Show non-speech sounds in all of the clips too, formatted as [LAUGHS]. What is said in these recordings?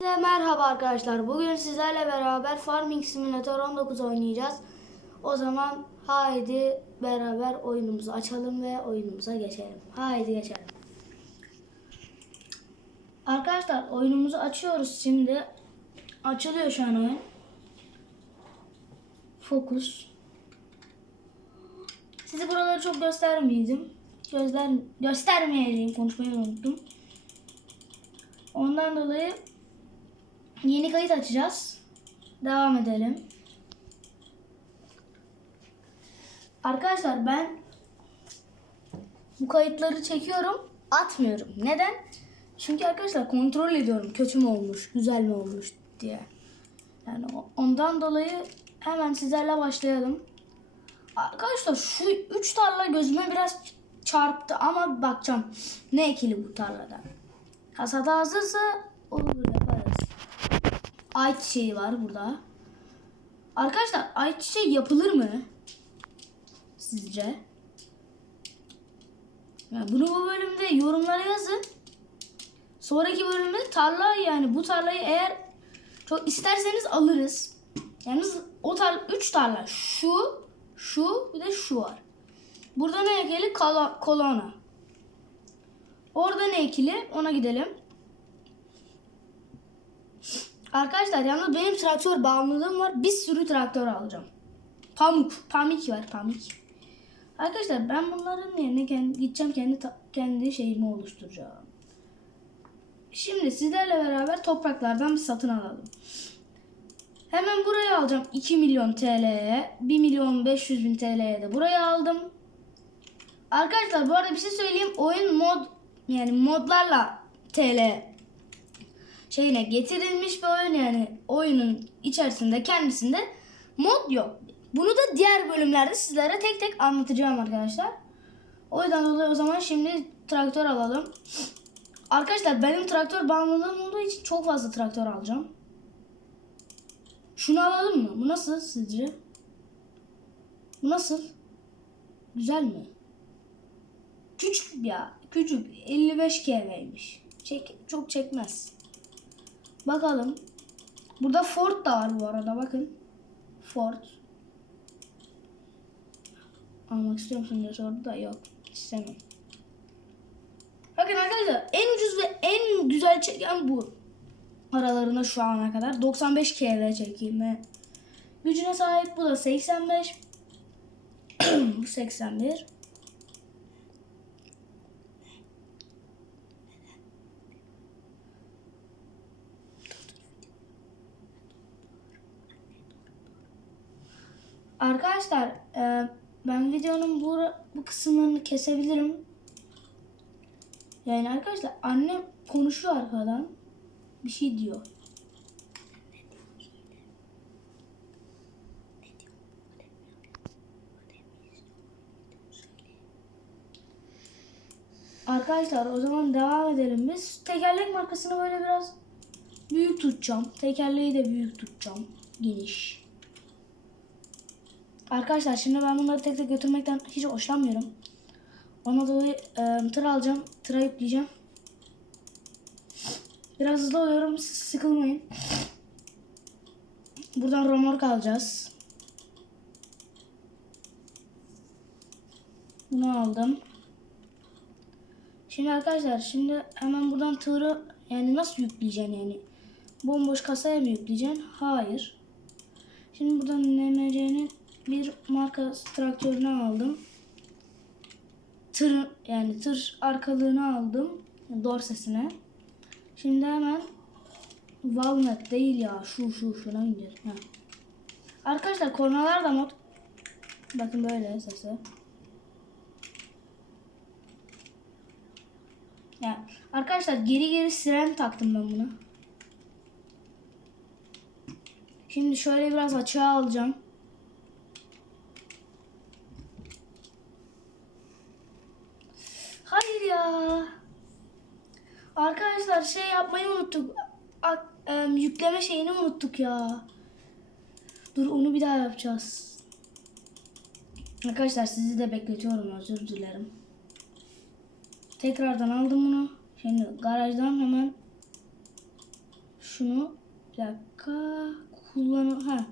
Herkese merhaba arkadaşlar. Bugün sizlerle beraber Farming Simulator 19 oynayacağız. O zaman haydi beraber oyunumuzu açalım ve oyunumuza geçelim. Haydi geçelim. Arkadaşlar oyunumuzu açıyoruz şimdi. Açılıyor şu an oyun. Fokus. Sizi buraları çok göstermeyeceğim. Gözler göstermeyeceğim konuşmayı unuttum. Ondan dolayı Yeni kayıt açacağız. Devam edelim. Arkadaşlar ben bu kayıtları çekiyorum, atmıyorum. Neden? Çünkü arkadaşlar kontrol ediyorum kötü mü olmuş, güzel mi olmuş diye. Yani ondan dolayı hemen sizlerle başlayalım. Arkadaşlar şu üç tarla gözüme biraz çarptı ama bakacağım ne ekili bu tarlada. Hasata hazırsa olur. Ayçiçeği var burada. Arkadaşlar ayçiçeği yapılır mı? Sizce? Ya bunu bu bölümde yorumlara yazın. Sonraki bölümde tarla yani bu tarlayı eğer çok isterseniz alırız. Yalnız o tarla 3 tarla şu, şu bir de şu var. Burada ne ekili? Kala, kolona. Orada ne ekili? Ona gidelim. Arkadaşlar yalnız benim traktör bağımlılığım var. Bir sürü traktör alacağım. Pamuk. Pamuk var pamuk. Arkadaşlar ben bunların yerine kendi, gideceğim kendi kendi şeyimi oluşturacağım. Şimdi sizlerle beraber topraklardan bir satın alalım. Hemen buraya alacağım 2 milyon TL'ye. 1 milyon 500 bin TL'ye de buraya aldım. Arkadaşlar bu arada bir şey söyleyeyim. Oyun mod yani modlarla TL şeyine getirilmiş bir oyun yani oyunun içerisinde kendisinde mod yok. Bunu da diğer bölümlerde sizlere tek tek anlatacağım arkadaşlar. O yüzden dolayı o zaman şimdi traktör alalım. Arkadaşlar benim traktör bağımlılığım olduğu için çok fazla traktör alacağım. Şunu alalım mı? Bu nasıl sizce? Bu nasıl? Güzel mi? Küçük ya. Küçük. 55 kV'ymiş. Çek, çok çekmez. Bakalım. Burada Ford da var bu arada bakın. Ford. Almak istiyor musun diye sordu da yok. İstemem. Bakın arkadaşlar en ucuz ve en güzel çeken bu. Aralarında şu ana kadar 95 kW çekimi. Gücüne sahip bu da 85. [CLEARS THROAT] bu 81. Arkadaşlar e, ben videonun bu, bu kısımlarını kesebilirim. Yani arkadaşlar annem konuşuyor arkadan. Bir şey diyor. Arkadaşlar o zaman devam edelim biz. Tekerlek markasını böyle biraz büyük tutacağım. Tekerleği de büyük tutacağım. Geniş. Arkadaşlar şimdi ben bunları tek tek götürmekten hiç hoşlanmıyorum. Ona dolayı e, tır alacağım. Tıra yükleyeceğim. Biraz hızlı oluyorum. Sıkılmayın. Buradan romork alacağız. Bunu aldım. Şimdi arkadaşlar şimdi hemen buradan tırı yani nasıl yükleyeceksin yani? Bomboş kasaya mı yükleyeceksin? Hayır. Şimdi buradan NMC'nin bir marka traktörünü aldım. Tır yani tır arkalığını aldım. Dorsesine. Şimdi hemen Walnut değil ya. Şu şu şuna indir. Ha. Arkadaşlar kornalar da mod. Bakın böyle sesi. Ya arkadaşlar geri geri siren taktım ben buna. Şimdi şöyle biraz açığa alacağım. Hayır ya. Arkadaşlar şey yapmayı unuttuk. A- em, yükleme şeyini unuttuk ya. Dur onu bir daha yapacağız. Arkadaşlar sizi de bekletiyorum özür dilerim. Tekrardan aldım bunu. Şimdi garajdan hemen şunu bir dakika kullan ha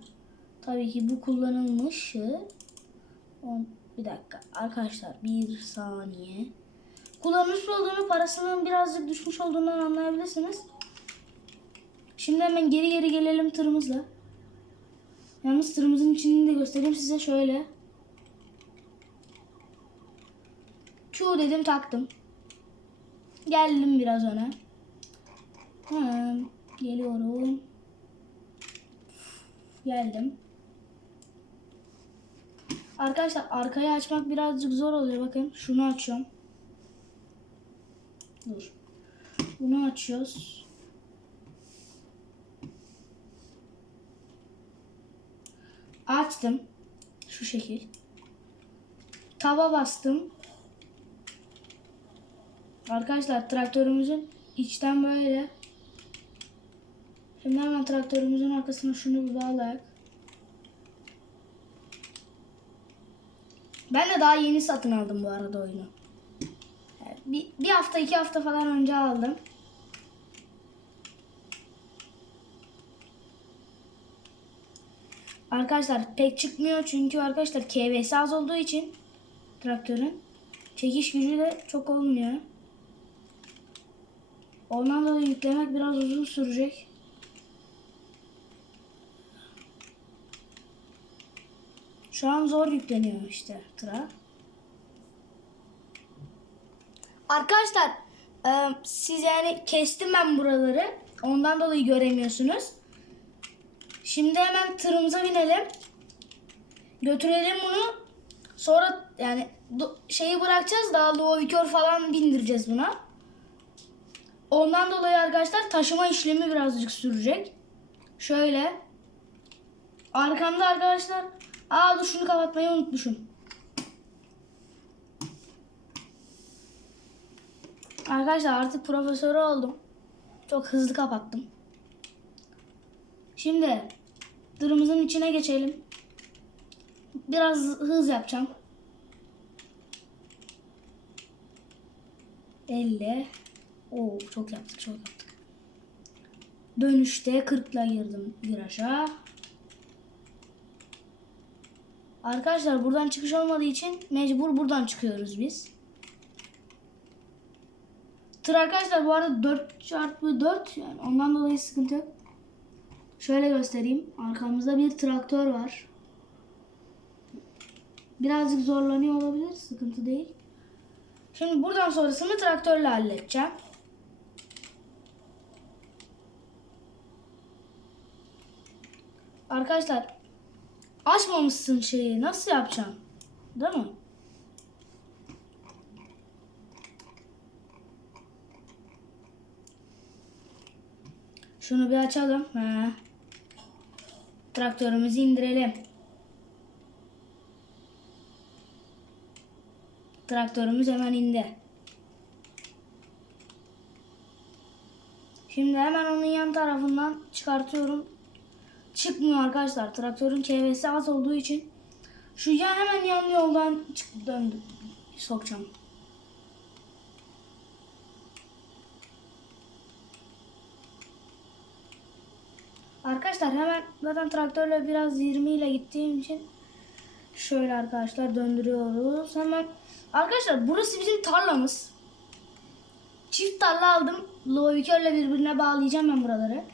tabii ki bu kullanılmış. On, bir dakika arkadaşlar bir saniye. Kullanılmış olduğunu parasının birazcık düşmüş olduğundan anlayabilirsiniz. Şimdi hemen geri geri gelelim tırımızla. Yalnız tırımızın içini de göstereyim size şöyle. Q dedim taktım. Geldim biraz öne. Hemen geliyorum. Geldim. Arkadaşlar arkayı açmak birazcık zor oluyor. Bakın şunu açıyorum. Dur. Bunu açıyoruz. Açtım. Şu şekil. Tava bastım. Arkadaşlar traktörümüzün içten böyle. Şimdi hemen traktörümüzün arkasına şunu bir bağlayak. Ben de daha yeni satın aldım bu arada oyunu. Bir, bir hafta iki hafta falan önce aldım. Arkadaşlar pek çıkmıyor çünkü arkadaşlar KVS az olduğu için traktörün çekiş gücü de çok olmuyor. Ondan dolayı yüklemek biraz uzun sürecek. Şu an zor yükleniyor işte tıra. Arkadaşlar e, siz yani kestim ben buraları. Ondan dolayı göremiyorsunuz. Şimdi hemen tırımıza binelim. Götürelim bunu. Sonra yani şeyi bırakacağız daha Lovikör falan bindireceğiz buna. Ondan dolayı arkadaşlar taşıma işlemi birazcık sürecek. Şöyle. Arkamda arkadaşlar. Aa dur şunu kapatmayı unutmuşum. Arkadaşlar artık profesör oldum. Çok hızlı kapattım. Şimdi tırımızın içine geçelim. Biraz hız yapacağım. 50. Oo çok yaptık çok yaptık. Dönüşte 40'la girdim viraja. Arkadaşlar buradan çıkış olmadığı için mecbur buradan çıkıyoruz biz. Tır arkadaşlar bu arada 4 çarpı 4 yani ondan dolayı sıkıntı yok. Şöyle göstereyim. Arkamızda bir traktör var. Birazcık zorlanıyor olabilir. Sıkıntı değil. Şimdi buradan sonrasını traktörle halledeceğim. Arkadaşlar açmamışsın şeyi. Nasıl yapacağım? Değil mi? Şunu bir açalım. He. Traktörümüzü indirelim. Traktörümüz hemen indi. Şimdi hemen onun yan tarafından çıkartıyorum. Çıkmıyor arkadaşlar. Traktörün KV'si az olduğu için şu yan hemen yan yoldan çık döndüm. Sokacağım. Arkadaşlar hemen zaten traktörle biraz 20 ile gittiğim için şöyle arkadaşlar döndürüyoruz. Hemen arkadaşlar burası bizim tarlamız. Çift tarla aldım. Lovikörle birbirine bağlayacağım ben buraları.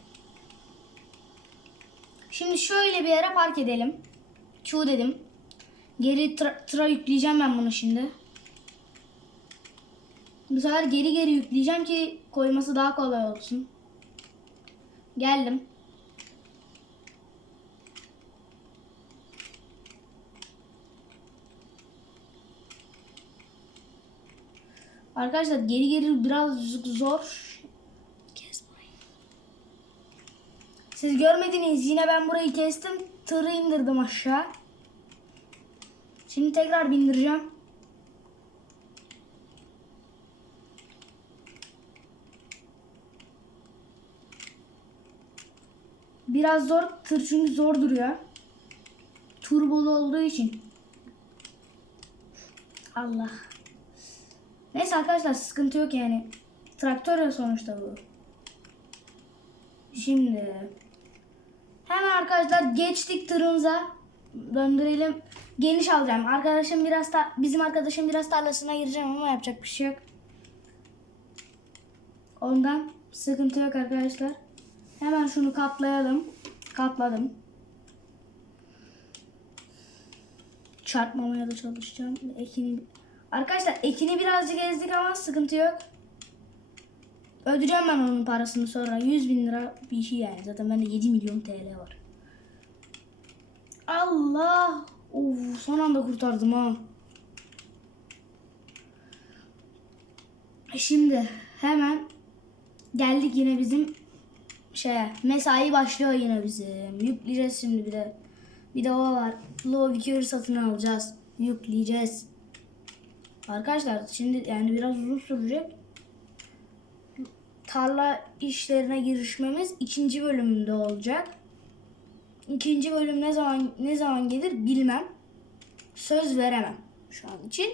Şimdi şöyle bir yere park edelim. Q dedim. Geri tra, tıra yükleyeceğim ben bunu şimdi. Bu sefer geri geri yükleyeceğim ki koyması daha kolay olsun. Geldim. Arkadaşlar geri geri birazcık zor. Siz görmediniz yine ben burayı kestim. Tırı indirdim aşağı. Şimdi tekrar bindireceğim. Biraz zor tır çünkü zor duruyor. Turbolu olduğu için. Allah. Neyse arkadaşlar sıkıntı yok yani. Traktör ya sonuçta bu. Şimdi hemen arkadaşlar geçtik tırımıza. Döndürelim. Geniş alacağım. Arkadaşım biraz ta- bizim arkadaşım biraz tarlasına gireceğim ama yapacak bir şey yok. Ondan sıkıntı yok arkadaşlar. Hemen şunu katlayalım. Katladım. Çarpmamaya da çalışacağım. Ekini Arkadaşlar ekini birazcık ezdik ama sıkıntı yok. Ödeyeceğim ben onun parasını sonra. 100 bin lira bir şey yani. Zaten bende 7 milyon TL var. Allah! Of, son anda kurtardım ha. Şimdi hemen geldik yine bizim şeye. Mesai başlıyor yine bizim. Yükleyeceğiz şimdi bir de. Bir de o var. Low satın alacağız. Yükleyeceğiz. Arkadaşlar şimdi yani biraz uzun sürecek. Tarla işlerine girişmemiz ikinci bölümünde olacak. İkinci bölüm ne zaman ne zaman gelir bilmem. Söz veremem şu an için.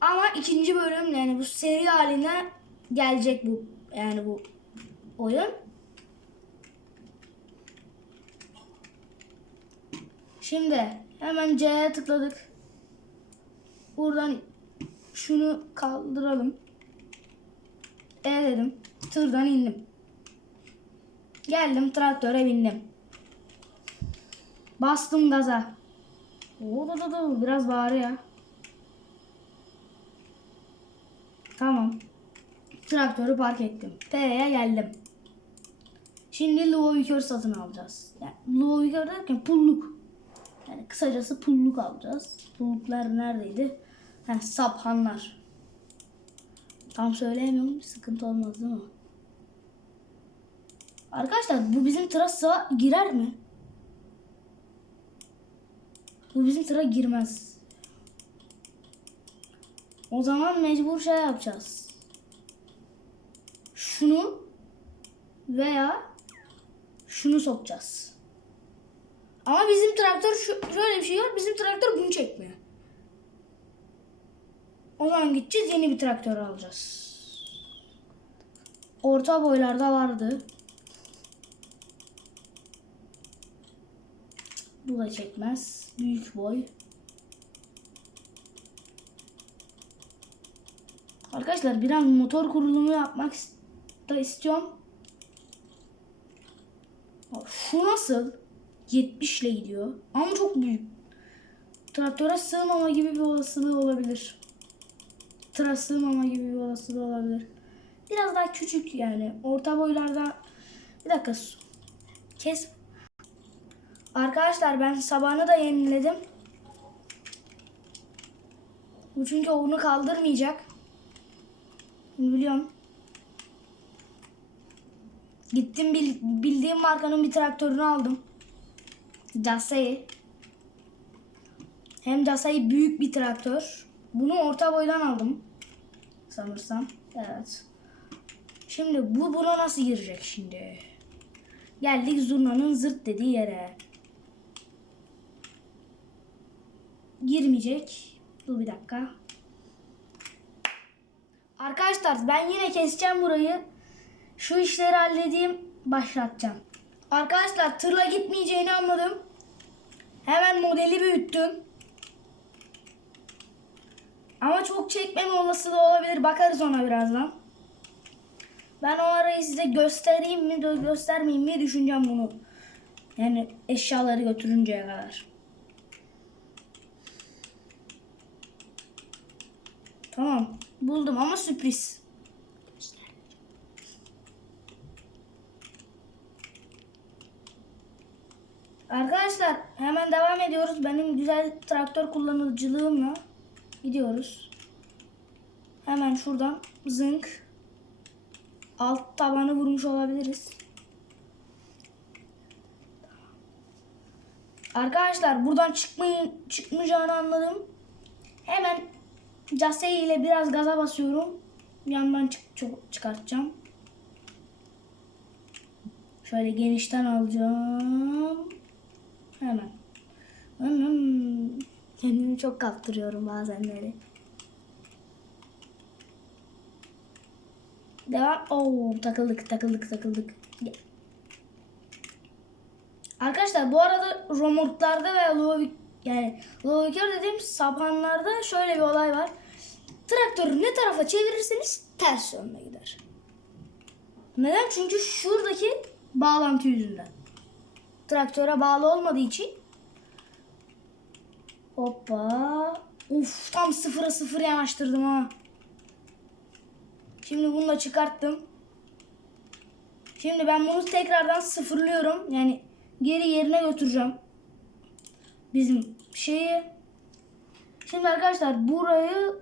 Ama ikinci bölüm yani bu seri haline gelecek bu yani bu oyun. Şimdi hemen C'ye tıkladık. Buradan şunu kaldıralım. E dedim. Tırdan indim. Geldim traktöre bindim. Bastım gaza. Oo, da, da, da, biraz bağırıyor ya. Tamam. Traktörü park ettim. T'ye geldim. Şimdi Luovikör satın alacağız. Yani Luovikör derken pulluk. Yani kısacası pulluk alacağız. Pulluklar neredeydi? Ha, saphanlar. Tam söyleyemiyorum. Sıkıntı olmaz değil mi? Arkadaşlar bu bizim tıra sığ- girer mi? Bu bizim tıra girmez. O zaman mecbur şey yapacağız. Şunu veya şunu sokacağız. Ama bizim traktör şu, şöyle bir şey var. Bizim traktör bunu çekmiyor. O zaman gideceğiz yeni bir traktör alacağız. Orta boylarda vardı. Bu da çekmez. Büyük boy. Arkadaşlar biraz motor kurulumu yapmak da istiyorum. Şu nasıl? 70 ile gidiyor. Ama çok büyük. Traktöre sığmama gibi bir olasılığı olabilir. Tıra sığmama gibi bir olasılığı olabilir. Biraz daha küçük yani. Orta boylarda... Bir dakika. Kes. Arkadaşlar ben sabahını da yeniledim. Bu çünkü onu kaldırmayacak. Biliyorum. Gittim bil- bildiğim markanın bir traktörünü aldım. Dasei. Hem Dasei büyük bir traktör. Bunu orta boydan aldım. Sanırsam. Evet. Şimdi bu buna nasıl girecek şimdi? Geldik zurnanın zırt dediği yere. Girmeyecek. Dur bir dakika. Arkadaşlar ben yine keseceğim burayı. Şu işleri halledeyim. Başlatacağım. Arkadaşlar tırla gitmeyeceğini anladım. Hemen modeli büyüttüm. Ama çok çekmeme olasılığı olabilir. Bakarız ona birazdan. Ben o arayı size göstereyim mi, gö- göstermeyeyim mi düşüneceğim bunu. Yani eşyaları götürünceye kadar. Tamam. Buldum ama sürpriz. Arkadaşlar hemen devam ediyoruz. Benim güzel traktör kullanıcılığımla gidiyoruz. Hemen şuradan zınk alt tabanı vurmuş olabiliriz. Arkadaşlar buradan çıkmayın çıkmayacağını anladım. Hemen Case ile biraz gaza basıyorum. Yandan çık çok çıkartacağım. Şöyle genişten alacağım. Hemen. Hmm. Kendimi çok kaptırıyorum bazenleri. Devam. Oo takıldık takıldık takıldık. Arkadaşlar bu arada romorklarda ve lovik yani lovikör dediğim sapanlarda şöyle bir olay var. Traktörü ne tarafa çevirirseniz ters yönde gider. Neden? Çünkü şuradaki bağlantı yüzünden. Traktöre bağlı olmadığı için Hoppa. Uf tam sıfıra sıfır yanaştırdım ha. Şimdi bunu da çıkarttım. Şimdi ben bunu tekrardan sıfırlıyorum. Yani geri yerine götüreceğim. Bizim şeyi. Şimdi arkadaşlar burayı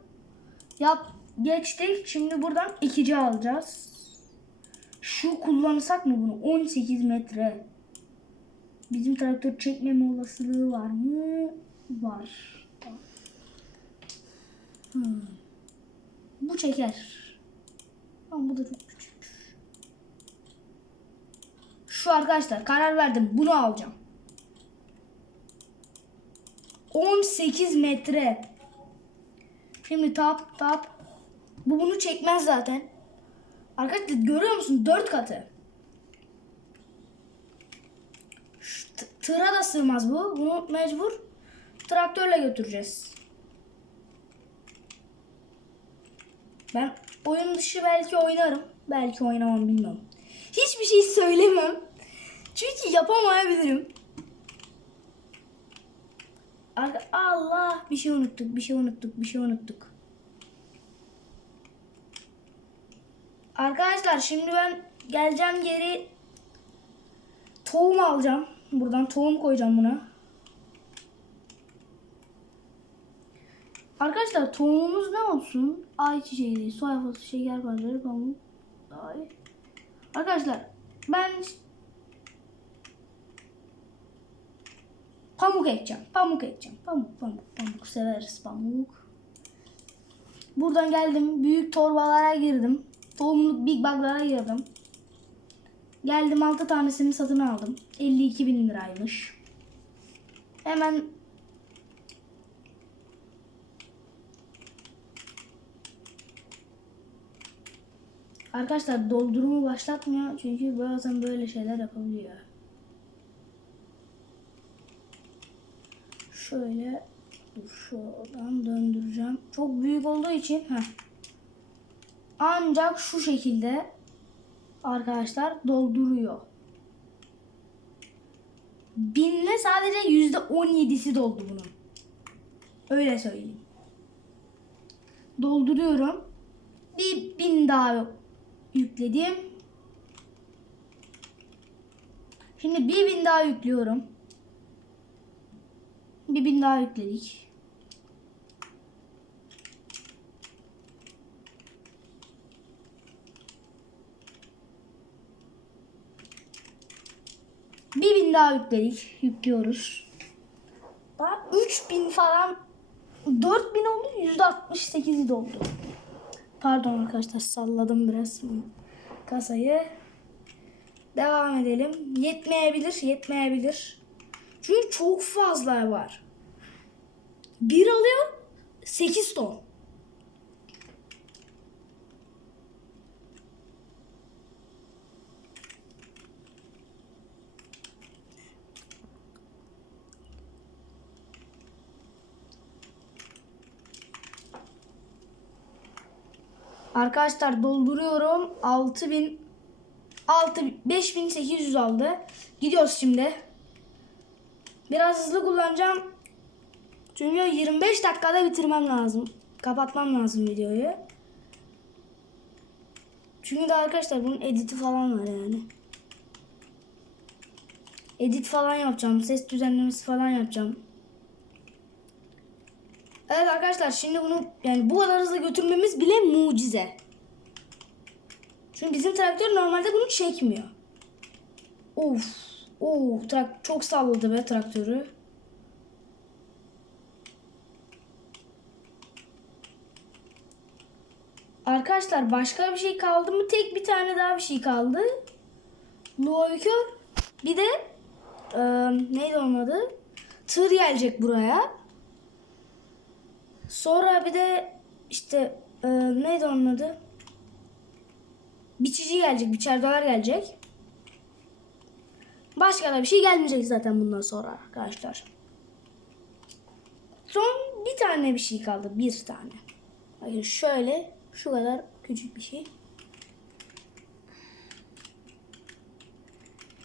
yap geçtik. Şimdi buradan ikici alacağız. Şu kullansak mı bunu? 18 metre. Bizim traktör çekmeme olasılığı var mı? Var. Hmm. Bu çeker. Ama bu da çok küçük. Şu arkadaşlar karar verdim. Bunu alacağım. 18 metre. Şimdi tap tap. Bu bunu çekmez zaten. Arkadaşlar görüyor musun? 4 katı. Şu tıra da sığmaz bu. Bunu mecbur traktörle götüreceğiz. Ben oyun dışı belki oynarım. Belki oynamam bilmiyorum. Hiçbir şey söylemem. Çünkü yapamayabilirim. Allah bir şey unuttuk, bir şey unuttuk, bir şey unuttuk. Arkadaşlar şimdi ben geleceğim geri tohum alacağım. Buradan tohum koyacağım buna. Arkadaşlar tohumumuz ne olsun? Ayçiçeği, soya fasulyesi, şeker pancarı, pamuk, ay. Arkadaşlar ben pamuk ekeceğim. Pamuk ekeceğim. Pamuk, pamuk, pamuk. Severiz pamuk. Buradan geldim. Büyük torbalara girdim. Tohumluk big baglara girdim. Geldim 6 tanesini satın aldım. 52 bin liraymış. Hemen Arkadaşlar doldurumu başlatmıyor çünkü bazen böyle şeyler yapabiliyor. Şöyle şuradan döndüreceğim. Çok büyük olduğu için heh. ancak şu şekilde arkadaşlar dolduruyor. Binle sadece yüzde on yedisi doldu bunun. Öyle söyleyeyim. Dolduruyorum. Bir bin daha yükledim. Şimdi bir bin daha yüklüyorum. Bir bin daha yükledik. Bir bin daha yükledik. Yüklüyoruz. Daha 3000 falan 4000 oldu. %68'i doldu. Pardon arkadaşlar salladım biraz kasayı. Devam edelim. Yetmeyebilir, yetmeyebilir. Çünkü çok fazla var. Bir alıyor 8 ton. Arkadaşlar dolduruyorum. 6000 6 5800 aldı. Gidiyoruz şimdi. Biraz hızlı kullanacağım. Çünkü 25 dakikada bitirmem lazım. Kapatmam lazım videoyu. Çünkü de arkadaşlar bunun editi falan var yani. Edit falan yapacağım. Ses düzenlemesi falan yapacağım. Evet arkadaşlar şimdi bunu yani bu kadar hızlı götürmemiz bile mucize. Çünkü bizim traktör normalde bunu çekmiyor. Of. Oo, trak çok salladı be traktörü. Arkadaşlar başka bir şey kaldı mı? Tek bir tane daha bir şey kaldı. Luavikör. Bir de e, neydi onun adı? Tır gelecek buraya. Sonra bir de işte e, neydi onun adı? Biçici gelecek, biçerdolar gelecek. Başka da bir şey gelmeyecek zaten bundan sonra arkadaşlar. Son bir tane bir şey kaldı. Bir tane. Bakın şöyle şu kadar küçük bir şey.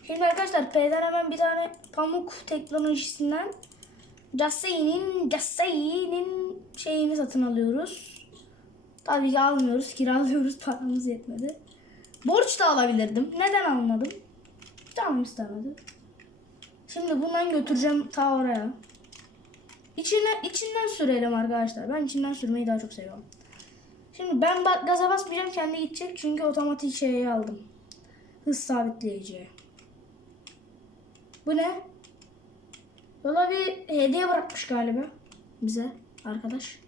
Şimdi arkadaşlar P'den hemen bir tane pamuk teknolojisinden Jassey'nin Jassey'nin şeyini satın alıyoruz. Tabii ki almıyoruz. Kiralıyoruz. [LAUGHS] Paramız yetmedi. Borç da alabilirdim. Neden almadım? Canım istemedi. Şimdi bundan götüreceğim ta oraya. İçinden, içinden sürelim arkadaşlar. Ben içinden sürmeyi daha çok seviyorum. Şimdi ben ba- gaza basmayacağım kendi gidecek çünkü otomatik şeyi aldım. Hız sabitleyici. Bu ne? Yola bir hediye bırakmış galiba bize arkadaş.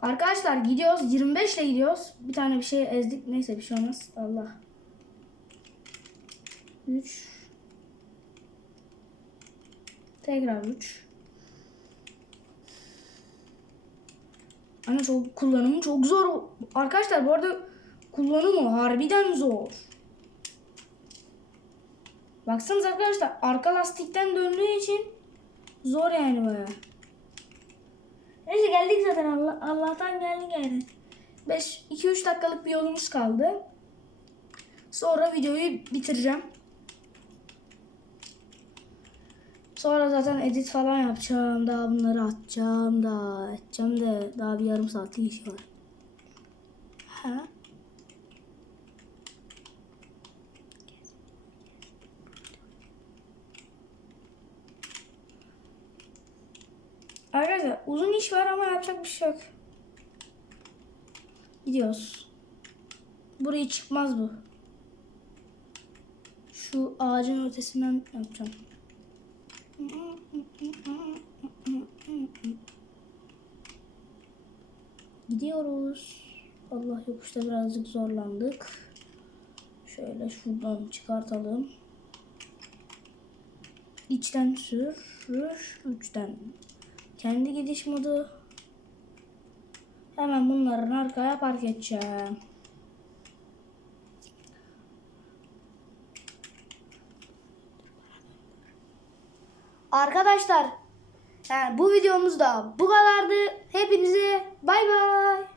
Arkadaşlar gidiyoruz. 25 ile gidiyoruz. Bir tane bir şey ezdik. Neyse bir şey olmaz. Allah. 3 Tekrar 3 Ama çok kullanımı çok zor. Arkadaşlar bu arada kullanımı harbiden zor. Baksanıza arkadaşlar arka lastikten döndüğü için zor yani baya. Neyse geldik zaten Allah, Allah'tan geldik yani. 5 2-3 dakikalık bir yolumuz kaldı. Sonra videoyu bitireceğim. Sonra zaten edit falan yapacağım. Daha bunları atacağım da edeceğim de daha bir yarım saatlik iş var. Ha? Arkadaşlar uzun iş var ama yapacak bir şey yok. Gidiyoruz. Burayı çıkmaz bu. Şu ağacın ötesinden yapacağım. Gidiyoruz. Allah yokuşta birazcık zorlandık. Şöyle şuradan çıkartalım. İçten sür, üçten. Kendi gidiş modu. Hemen bunların arkaya park edeceğim. Arkadaşlar yani bu videomuz da bu kadardı. Hepinize bay bay.